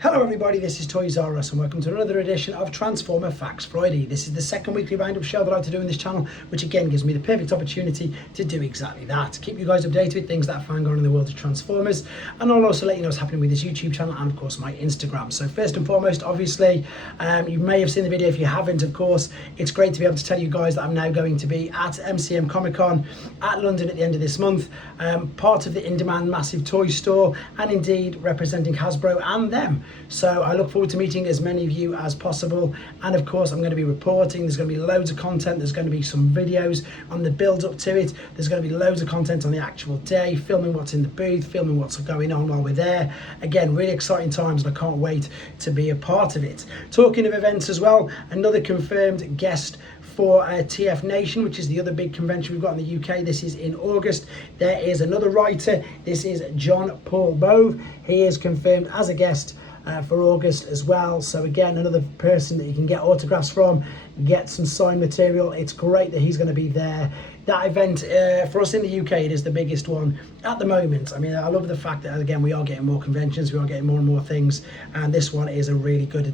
Hello everybody, this is Toys R Us and welcome to another edition of Transformer Facts Friday. This is the second weekly roundup show that I like to do in this channel, which again gives me the perfect opportunity to do exactly that. To keep you guys updated with things that are going on in the world of Transformers, and I'll also let you know what's happening with this YouTube channel and of course my Instagram. So first and foremost, obviously, you may have seen the video. If you haven't, of course, it's great to be able to tell you guys that I'm now going to be at MCM Comic Con at London at the end of this month, part of the In Demand Massive Toy Store, and indeed representing Hasbro and them. So I look forward to meeting as many of you as possible, and of course I'm going to be reporting. There's going to be loads of content. There's going to be some videos on the build up to it. There's going to be loads of content on the actual day, filming what's in the booth, filming what's going on while we're there. Again, really exciting times and I can't wait to be a part of it. Talking of events as well, another confirmed guest for tfnation, which is the other big convention we've got in the UK. This is in August. There is another writer. This is John Paul Bove. He is confirmed as a guest for August as well. So again, another person that you can get autographs from, get some signed material. It's great that he's going to be there. That event for us in the UK, it is the biggest one at the moment. I mean, I love the fact that again we are getting more conventions, we are getting more and more things, and this one is a really good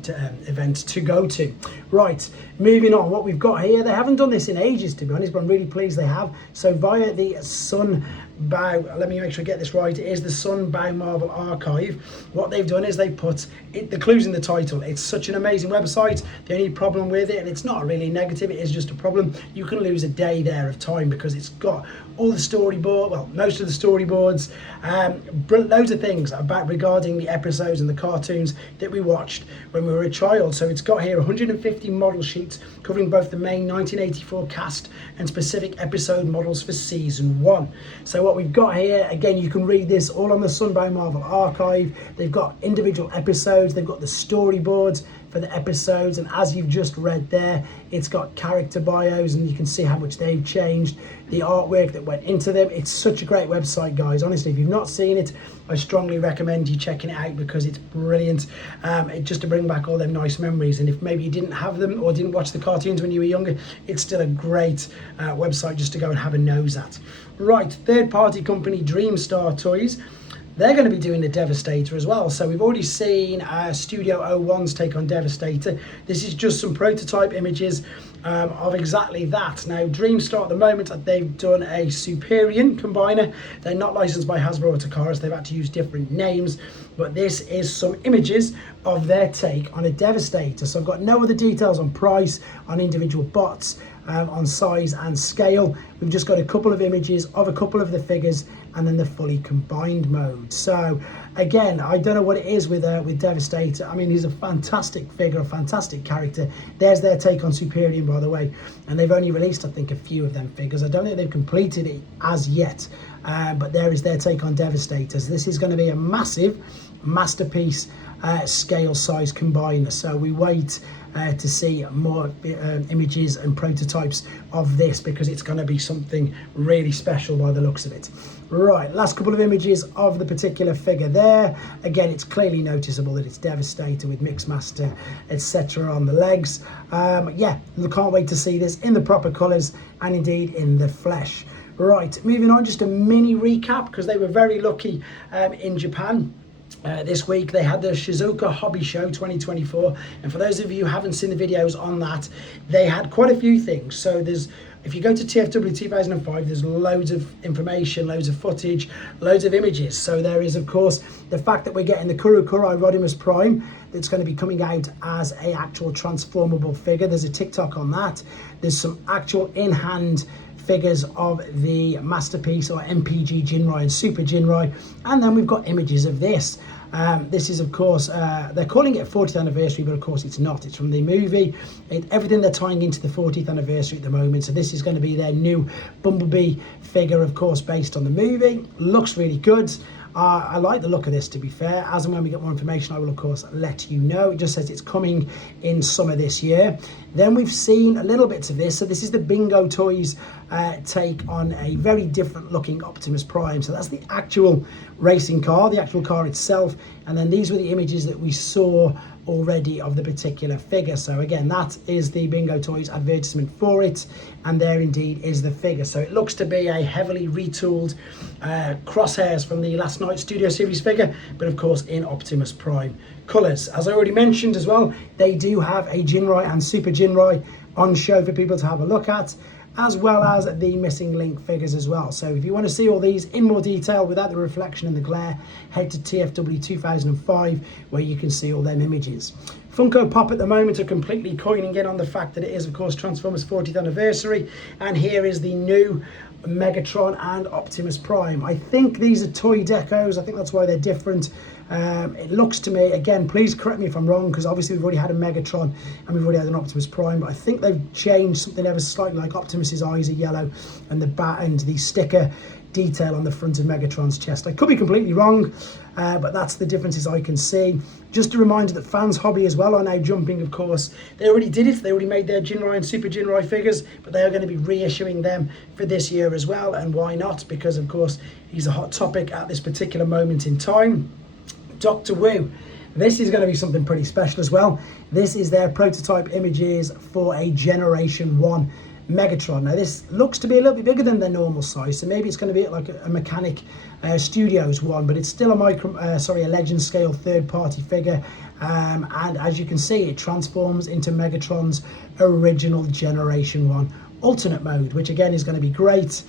event to go to. Right, moving on, what we've got here, they haven't done this in ages to be honest, but I'm really pleased they have. So via the Sunbow, let me make sure I get this right, it is the Sunbow Marvel archive. What they've done is they put the clues in the title. It's such an amazing website. The only problem with it, and it's not really negative, it is just a problem, you can lose a day there of time because it's got all the storyboard, well, most of the storyboards, loads of things about regarding the episodes and the cartoons that we watched when we were a child. So it's got here 150 model sheets covering both the main 1984 cast and specific episode models for season 1. So what we've got here, again, you can read this all on the Sunbow Marvel archive. They've got individual episodes, they've got the storyboards for the episodes, and as you've just read there, it's got character bios and you can see how much they've changed, the artwork that went into them. It's such a great website, guys. Honestly, if you've not seen it, I strongly recommend you checking it out because it's brilliant. Just to bring back all them nice memories, and if maybe you didn't have them or didn't watch the cartoons when you were younger, it's still a great website just to go and have a nose at. Right, third party company Dreamstar Toys, they're going to be doing the Devastator as well. So we've already seen Studio 01's take on Devastator. This is just some prototype images of exactly that. Now, Dreamstar at the moment, they've done a Superior combiner. They're not licensed by Hasbro or Takara, so they've had to use different names. But this is some images of their take on a Devastator. So I've got no other details on price, on individual bots, on size and scale. We've just got a couple of images of a couple of the figures and then the fully combined mode. So again, I don't know what it is with Devastator. I mean, he's a fantastic figure, a fantastic character. There's their take on Superior, by the way, and they've only released, I think, a few of them figures. I don't think they've completed it as yet, but there is their take on Devastators. This is going to be a massive masterpiece scale size combiner, so we wait to see more images and prototypes of this because it's going to be something really special by the looks of it. Right, last couple of images of the particular figure there. Again, it's clearly noticeable that it's Devastator with Mixmaster, etc. on the legs. Yeah, can't wait to see this in the proper colours and indeed in the flesh. Right, moving on, just a mini recap because they were very lucky in Japan. This week they had the Shizuka Hobby Show 2024, and for those of you who haven't seen the videos on that, they had quite a few things. So if you go to TFW 2005, there's loads of information, loads of footage, loads of images. So there is, of course, the fact that we're getting the Kurokuro Rodimus Prime that's going to be coming out as a actual transformable figure. There's a TikTok on that. There's some actual in-hand figures of the Masterpiece or MpG Jinrai and Super Jinrai, and then we've got images of this. This is, of course, they're calling it a 40th anniversary, but of course it's not. It's from the movie. Everything they're tying into the 40th anniversary at the moment. So this is going to be their new Bumblebee figure, of course, based on the movie. Looks really good. I like the look of this, to be fair. As and when we get more information, I will, of course, let you know. It just says it's coming in summer this year. Then we've seen a little bits of this. So this is the Bingo Toys take on a very different looking Optimus Prime. So that's the actual racing car, the actual car itself, and then these were the images that we saw already of the particular figure. So again, that is the Bingo Toys advertisement for it, and there indeed is the figure. So it looks to be a heavily retooled Crosshairs from the last night Studio Series figure, but of course in Optimus Prime colours. As I already mentioned as well, they do have a Jinrai and Super Jinrai on show for people to have a look at, as well as the missing link figures as well. So if you want to see all these in more detail without the reflection and the glare, head to TFW 2005 where you can see all them images. Funko Pop at the moment are completely coining in on the fact that it is of course Transformers 40th anniversary, and here is the new Megatron and Optimus Prime. I think these are toy decos, I think that's why they're different. It looks to me, again, please correct me if I'm wrong, because obviously we've already had a Megatron and we've already had an Optimus Prime, but I think they've changed something ever slightly, like Optimus's eyes are yellow and the bat and the sticker detail on the front of Megatron's chest. I could be completely wrong, but that's the differences I can see. Just a reminder that Fans Hobby as well are now jumping, of course. They already did it, they already made their Jinrai and Super Jinrai figures, but they are going to be reissuing them for this year as well, and why not? Because of course he's a hot topic at this particular moment in time. Dr. Wu, this is going to be something pretty special as well. This is their prototype images for a Generation 1 Megatron. Now this looks to be a little bit bigger than their normal size, so maybe it's going to be like a Mechanic Studios one, but it's still a Legend scale third-party figure, and as you can see, it transforms into Megatron's original Generation 1 alternate mode, which again is going to be great.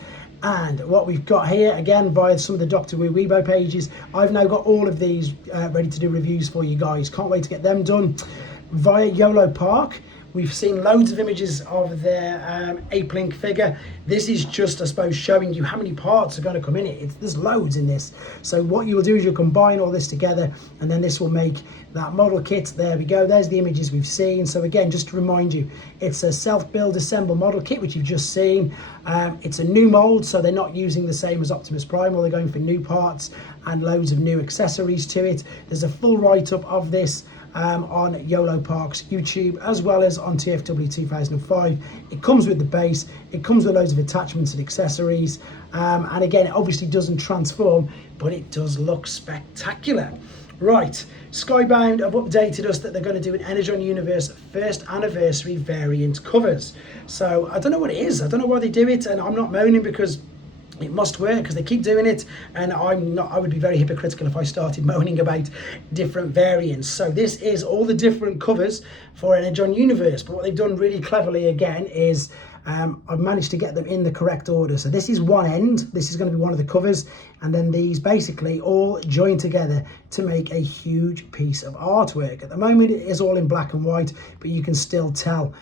And what we've got here, again, via some of the Dr. Wu Weibo pages, I've now got all of these ready to do reviews for you guys. Can't wait to get them done. Via Yolo Park, we've seen loads of images of their Ape-Link figure. This is just, I suppose, showing you how many parts are going to come in it. There's loads in this. So what you will do is you'll combine all this together, and then this will make that model kit. There we go. There's the images we've seen. So again, just to remind you, it's a self-build assemble model kit, which you've just seen. It's a new mold, so they're not using the same as Optimus Prime, or they're going for new parts and loads of new accessories to it. There's a full write-up of this on Yolo Park's YouTube, as well as on TFW 2005. It comes with the base, it comes with loads of attachments and accessories, and again, it obviously doesn't transform, but it does look spectacular. Right, Skybound have updated us that they're going to do an Energon Universe first anniversary variant covers. So I don't know what it is, I don't know why they do it, and I'm not moaning because it must work, because they keep doing it, and I would be very hypocritical if I started moaning about different variants. So this is all the different covers for Energon Universe, but what they've done really cleverly again is I've managed to get them in the correct order. So this is one end, this is going to be one of the covers, and then these basically all join together to make a huge piece of artwork. At the moment it is all in black and white, but you can still tell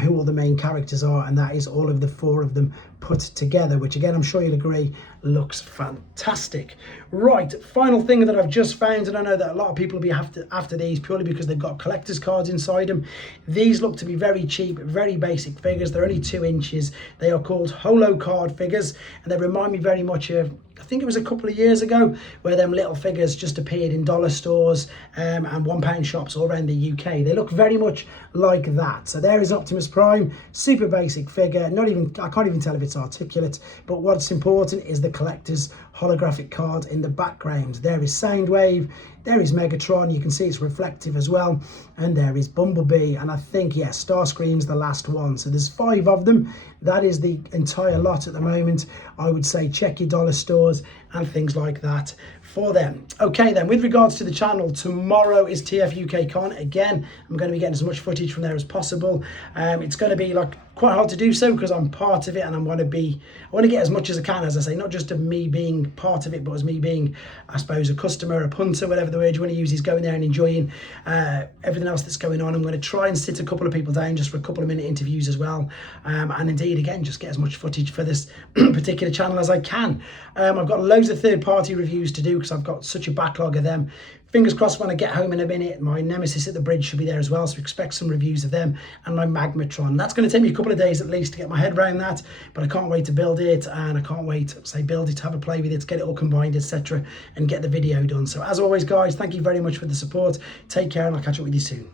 who all the main characters are, and that is all of the four of them put together, which again, I'm sure you'll agree, looks fantastic. Right, final thing that I've just found, and I know that a lot of people will be after these purely because they've got collector's cards inside them. These look to be very cheap, very basic figures. They're only 2 inches. They are called Holo card figures, and they remind me very much of, I think it was a couple of years ago, where them little figures just appeared in dollar stores and £1 shops all around the UK. They look very much like that. So there is Optimus Prime, super basic figure. I can't even tell if it's articulate, but what's important is the collector's holographic card in the background. There is Soundwave, there is Megatron, you can see it's reflective as well, and there is Bumblebee, and I think, yeah, Starscream's the last one. So there's 5 of them. That is the entire lot at the moment. I would say check your dollar stores and things like that for them. Okay then, with regards to the channel, tomorrow is TF UK Con. Again, I'm going to be getting as much footage from there as possible. It's going to be like quite hard to do so because I'm part of it, and I want to get as much as I can, as I say, not just of me being part of it, but as me being, I suppose, a customer, a punter, whatever the word you want to use, is going there and enjoying everything else that's going on. I'm going to try and sit a couple of people down just for a couple of minute interviews as well, and indeed, again, just get as much footage for this particular channel as I can. I've got loads of third-party reviews to do because I've got such a backlog of them. Fingers crossed when I get home in a minute, my Nemesis at the bridge should be there as well, so expect some reviews of them, and my Magmatron. That's going to take me a couple of days at least to get my head around that, but I can't wait to build it, and I can't wait to build it, have a play with it, get it all combined, etc., and get the video done. So as always, guys, thank you very much for the support. Take care, and I'll catch up with you soon.